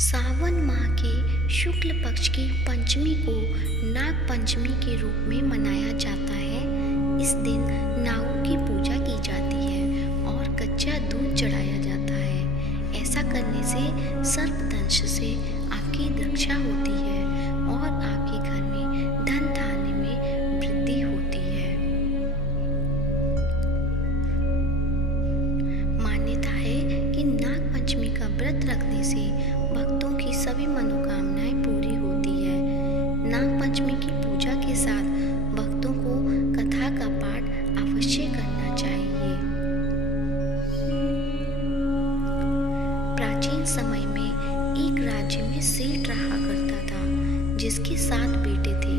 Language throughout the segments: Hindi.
सावन माह के शुक्ल पक्ष की पंचमी को नाग पंचमी के रूप में मनाया जाता है। इस दिन नागों की पूजा की जाती है और कच्चा दूध चढ़ाया जाता है। ऐसा करने से सर्पदंश से आपकी रक्षा होती है और आपके घर में धन धान्य में वृद्धि होती है। मान्यता है कि नाग पंचमी का व्रत रखने से भक्तों की सभी मनोकामनाएं पूरी होती है। नाग पंचमी की पूजा के साथ भक्तों को कथा का पाठ अवश्य करना चाहिए। प्राचीन समय में एक राज्य में सेठ रहा करता था, जिसके 7 बेटे थे।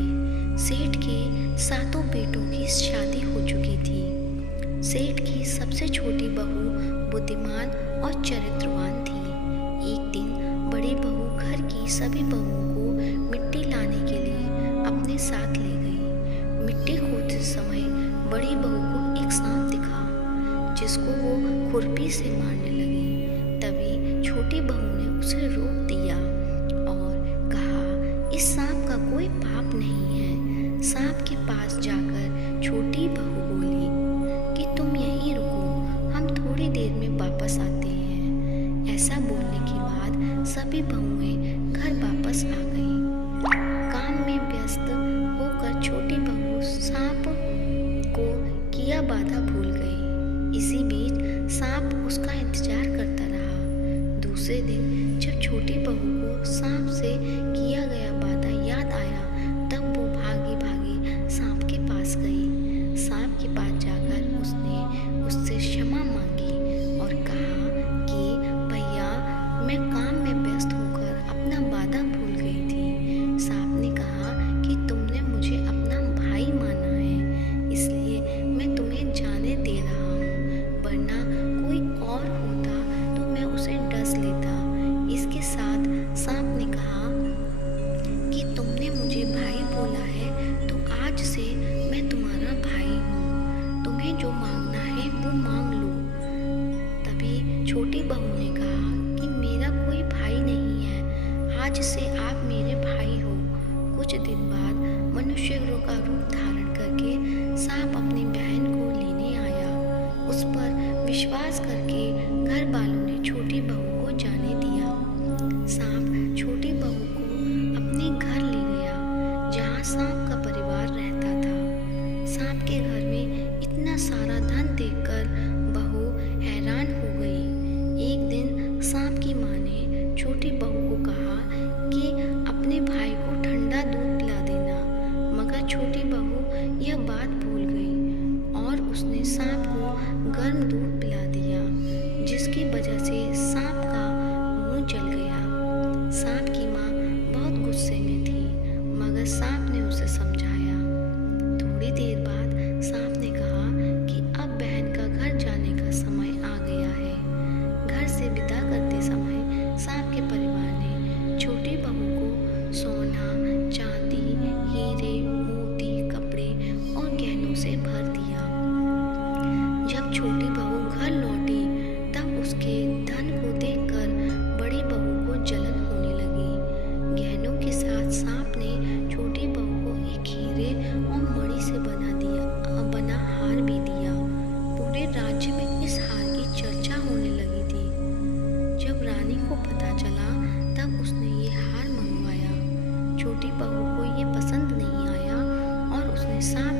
सेठ के 7 बेटों की शादी हो चुकी थी। सेठ की सबसे छोटी बहू बुद्धिमान और चरित्रवान थी। एक दिन बड़ी बहू घर की सभी बहुओं को मिट्टी लाने के लिए अपने साथ ले गई। मिट्टी खोदते समय बड़ी बहू को एक सांप दिखा, जिसको वो खुरपी से मारने लगी। तभी छोटी बहू ने उसे रोक दिया और कहा, इस सांप का कोई पाप नहीं है। सांप के पास जाकर छोटी बहू बोली कि तुम यहीं रुको, हम थोड़ी देर में वापस आते हैं। ऐसा बोलने के बाद सभी बहुएं घर वापस आ गईं। काम में व्यस्त होकर छोटी बहू सांप को किया बाधा भूल गई। इसी बीच सांप उसका इंतजार करता रहा। दूसरे दिन जब छोटी बहू को सांप से किया गया बाधा याद आया, तब वो भागी भागी सांप के पास गई। सांप के पास जाकर उसने उससे क्षमा मांगी और कहा कि भैया, मैं काम में व्यस्त होकर अपना वादा भूल गई थी। सांप ने कहा कि तुमने मुझे अपना भाई माना है, इसलिए मैं तुम्हें जाने दे रहा हूँ, वरना कोई और होता तो मैं उसे डस लेता। इसके साथ सांप ने कहा कि तुमने मुझे भाई बोला है, तो आज से मैं तुम्हारा भाई हूँ। तुम्हें जो मांगना है वो मांग लो। तभी छोटी बहू ने कहा कि मेरा कोई भाई नहीं है, आज से आप मेरे भाई हो। कुछ दिन बाद मनुष्य का रूप धारण करके सांप अपनी बहन को लेने आया। उस पर विश्वास करके घर वालों ने छोटी बहू को जाने दिया। सांप छोटी बहू को अपने घर ले गया, जहाँ सांप का परिवार रहता था। सांप के घर में इतना सारा धन देखकर बहू हैरान हो गई। एक दिन सांप की माँ ने छोटी बहू को कहा कि अपने भाई को ठंडा दूध पिला देना, मगर छोटी बहू यह बात भूल गई और उसने सांप को गर्म दूध पिला दिया, जिसकी वजह से सांप का मुंह जल गया। सांप की माँ बहुत गुस्से में थी, मगर सांप ने उसे समझाया। थोड़ी देर बाद सांप ने कहा कि अब बहन का घर जाने का समय आ गया है। घर से विदा करते समय सांप के परिवार ने छोटी बहू को सोना, चांदी, हीरे, मोती, कपड़े और गहनों से भर दिया। जब छोटी बहू घर लौटी, तब उसके धन को देखकर बड़ी बहू को जलन होने लगी। गहनों के साथ सांप ने छोटी बहू को एक हीरे और मणि से बना हार भी दिया। पूरे राज्य में इस हार की चर्चा होने लगी थी। जब रानी को पता चला, तब उसने ये हार मंगवाया। छोटी बहू को ये पसंद नहीं आया और उसने सांप